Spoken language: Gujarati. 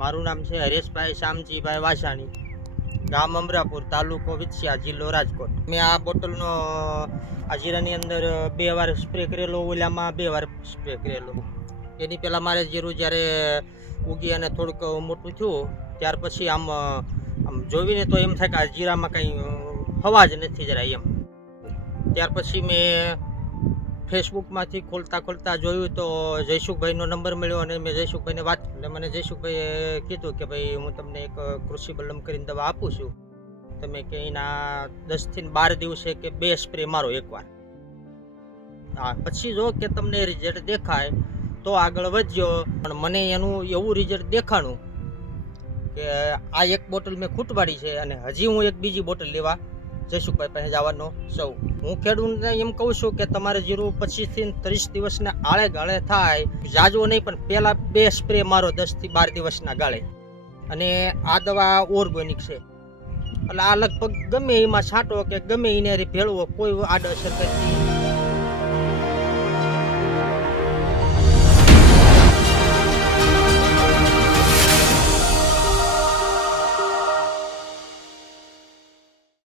મારું નામ છે હરેશભાઈ શામજીભાઈ વાસાણી, ગામ અમરાપુર, તાલુકો વિછિયા, જિલ્લો રાજકોટ. મેં આ બોટલનો આ જીરાની અંદર 2 વાર સ્પ્રે કરેલો, ઓલામાં 2 વાર સ્પ્રે કરેલો. એની પહેલાં મારે જીરું જ્યારે ઉગી અને થોડુંક મોટું થયું ત્યાર પછી આમ જોઈને તો એમ થાય કે આ જીરામાં કંઈ હવા જ નથી જરાય એમ. ત્યાર પછી મેં ફેસબુકમાંથી ખોલતા જોયું તો જયસુખભાઈનો નંબર મળ્યો અને મેં જયસુખભાઈને વાત એટલે મને જયસુખભાઈએ કીધું કે ભાઈ હું તમને એક કૃષિ બલમ કરીને દવા આપું છું, તમે કે એના 10 થી 12 દિવસે કે 2 સ્પ્રે મારો એકવાર. હા, પછી જો કે તમને રિઝલ્ટ દેખાય તો આગળ વધજો. પણ મને એનું એવું રિઝલ્ટ દેખાણું કે આ એક બોટલ મેં ખૂટવાડી છે અને હજી હું એક બીજી બોટલ લેવા જયસુખભાઈ પાસે જવાનો છું. હું ખેડૂતને એમ કહું છું કે તમારે જીરું 25 થી 30 દિવસના આળે ગાળે થાય, જાજો નહીં પણ પહેલાં 2 સ્પ્રે મારો 10 થી 12 દિવસના ગાળે. અને આ દવા ઓર્ગેનિક છે એટલે આ લગભગ ગમે એમાં છાંટો કે ગમે એને ભેળવો કોઈ આડઅસર કરતી